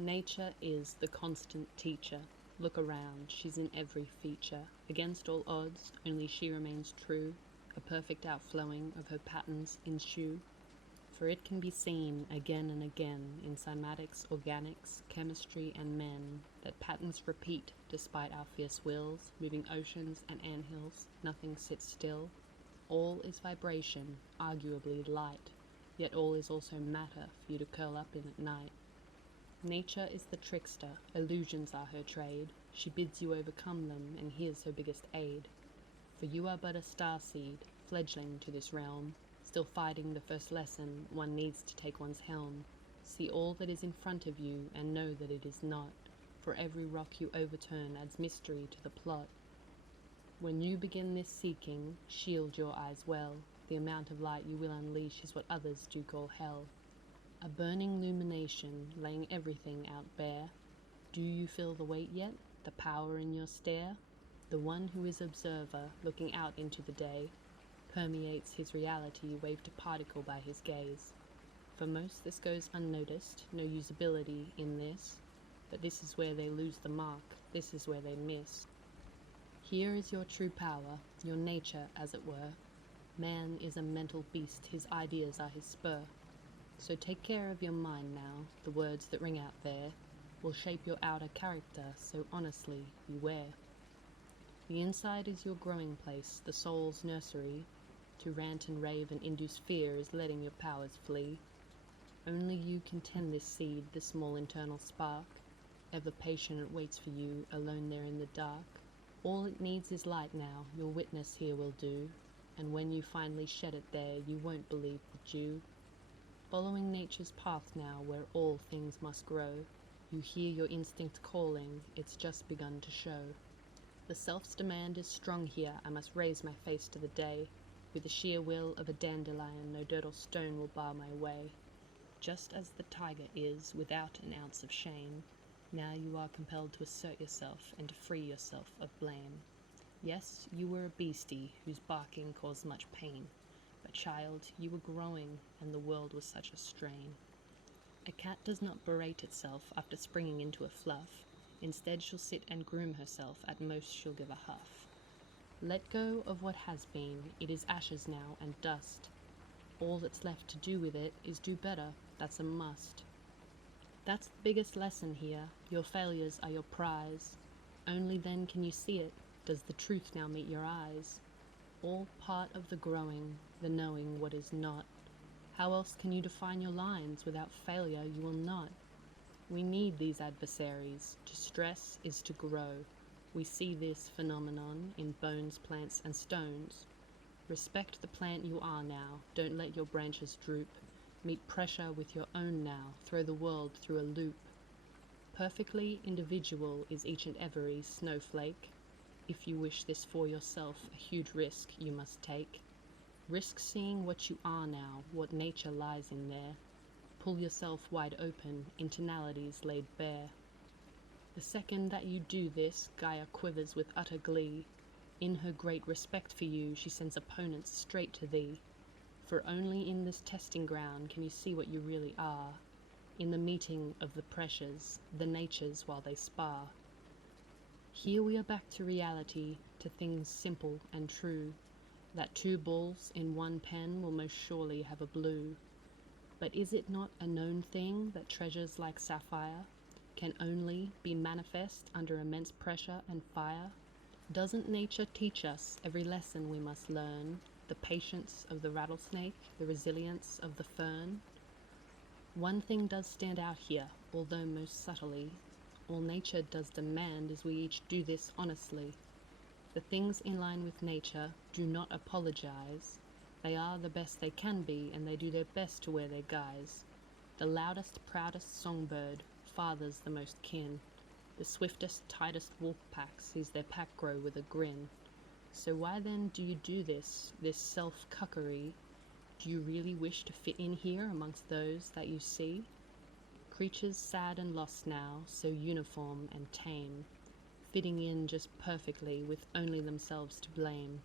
Nature is the constant teacher. Look around, she's in every feature. Against all odds, only she remains true. A perfect outflowing of her patterns ensue. For it can be seen again and again in cymatics, organics, chemistry, and men, that patterns repeat despite our fierce wills, moving oceans and anthills, nothing sits still. All is vibration, arguably light, yet all is also matter for you to curl up in at night. Nature is the trickster, illusions are her trade. She bids you overcome them, and here's her biggest aid. For you are but a starseed, fledgling to this realm, still fighting the first lesson one needs to take one's helm. See all that is in front of you, and know that it is not, for every rock you overturn adds mystery to the plot. When you begin this seeking, shield your eyes well. The amount of light you will unleash is what others do call hell. A burning illumination, laying everything out bare. Do you feel the weight yet? The power in your stare? The one who is observer, looking out into the day, permeates his reality, wave to particle by his gaze. For most this goes unnoticed, no usability in this, but this is where they lose the mark, this is where they miss. Here is your true power, your nature as it were. Man is a mental beast, his ideas are his spur. So take care of your mind now, the words that ring out there will shape your outer character, so honestly beware. The inside is your growing place, the soul's nursery. To rant and rave and induce fear is letting your powers flee. Only you can tend this seed, this small internal spark. Ever patient it waits for you, alone there in the dark. All it needs is light now, your witness here will do. And when you finally shed it there, you won't believe the Jew. Following nature's path now, where all things must grow. You hear your instinct calling, it's just begun to show. The self's demand is strong here, I must raise my face to the day. With the sheer will of a dandelion, no dirt or stone will bar my way. Just as the tiger is, without an ounce of shame, now you are compelled to assert yourself and to free yourself of blame. Yes, you were a beastie whose barking caused much pain. But child, you were growing, and the world was such a strain. A cat does not berate itself after springing into a fluff. Instead she'll sit and groom herself, at most she'll give a huff. Let go of what has been, it is ashes now and dust. All that's left to do with it is do better, that's a must. That's the biggest lesson here, your failures are your prize. Only then can you see it, does the truth now meet your eyes. All part of the growing, the knowing what is not. How else can you define your lines? Without failure you will not. We need these adversaries. To stress is to grow. We see this phenomenon in bones, plants, and stones. Respect the plant you are now. Don't let your branches droop. Meet pressure with your own now. Throw the world through a loop. Perfectly individual is each and every snowflake. If you wish this for yourself, a huge risk you must take. Risk seeing what you are now, what nature lies in there. Pull yourself wide open, internalities laid bare. The second that you do this, Gaia quivers with utter glee. In her great respect for you, she sends opponents straight to thee. For only in this testing ground can you see what you really are. In the meeting of the pressures, the natures while they spar. Here we are back to reality, to things simple and true, that two bulls in one pen will most surely have a blue. But is it not a known thing that treasures like sapphire can only be manifest under immense pressure and fire? Doesn't nature teach us every lesson we must learn, the patience of the rattlesnake, the resilience of the fern? One thing does stand out here, although most subtly. All nature does demand is we each do this honestly. The things in line with nature do not apologize. They are the best they can be, and they do their best to wear their guise. The loudest, proudest songbird fathers the most kin. The swiftest, tightest wolf pack sees their pack grow with a grin. So why then do you do this self-cuckery? Do you really wish to fit in here amongst those that you see? Creatures sad and lost now, so uniform and tame, fitting in just perfectly with only themselves to blame.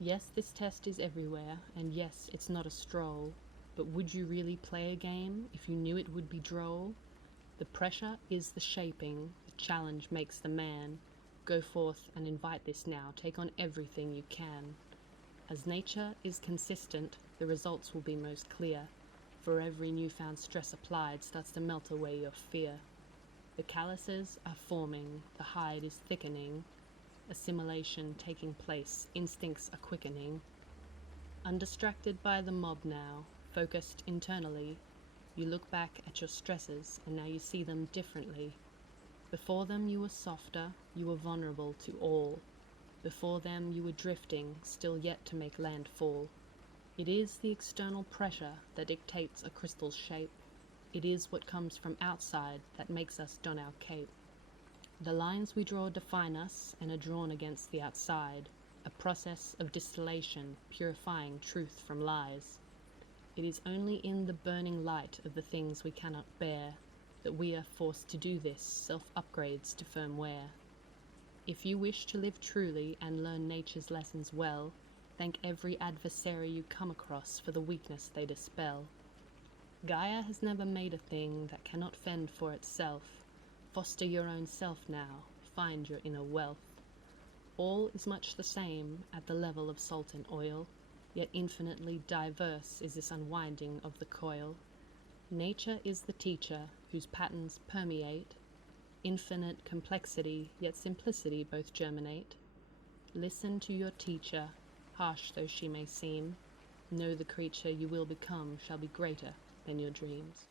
Yes, this test is everywhere, and yes, it's not a stroll, but would you really play a game if you knew it would be droll? The pressure is the shaping, the challenge makes the man. Go forth and invite this now, take on everything you can. As nature is consistent, the results will be most clear, for every newfound stress applied starts to melt away your fear. The calluses are forming, the hide is thickening, assimilation taking place, instincts are quickening. Undistracted by the mob now, focused internally, you look back at your stresses and now you see them differently. Before them you were softer, you were vulnerable to all. Before them you were drifting, still yet to make landfall. It is the external pressure that dictates a crystal's shape. It is what comes from outside that makes us don our cape. The lines we draw define us and are drawn against the outside, a process of distillation, purifying truth from lies. It is only in the burning light of the things we cannot bear that we are forced to do this, self-upgrades to firmware. If you wish to live truly and learn nature's lessons well, thank every adversary you come across for the weakness they dispel. Gaia has never made a thing that cannot fend for itself. Foster your own self now, find your inner wealth. All is much the same at the level of salt and oil, yet infinitely diverse is this unwinding of the coil. Nature is the teacher whose patterns permeate, infinite complexity, yet simplicity both germinate. Listen to your teacher, harsh though she may seem. Know the creature you will become shall be greater than your dreams.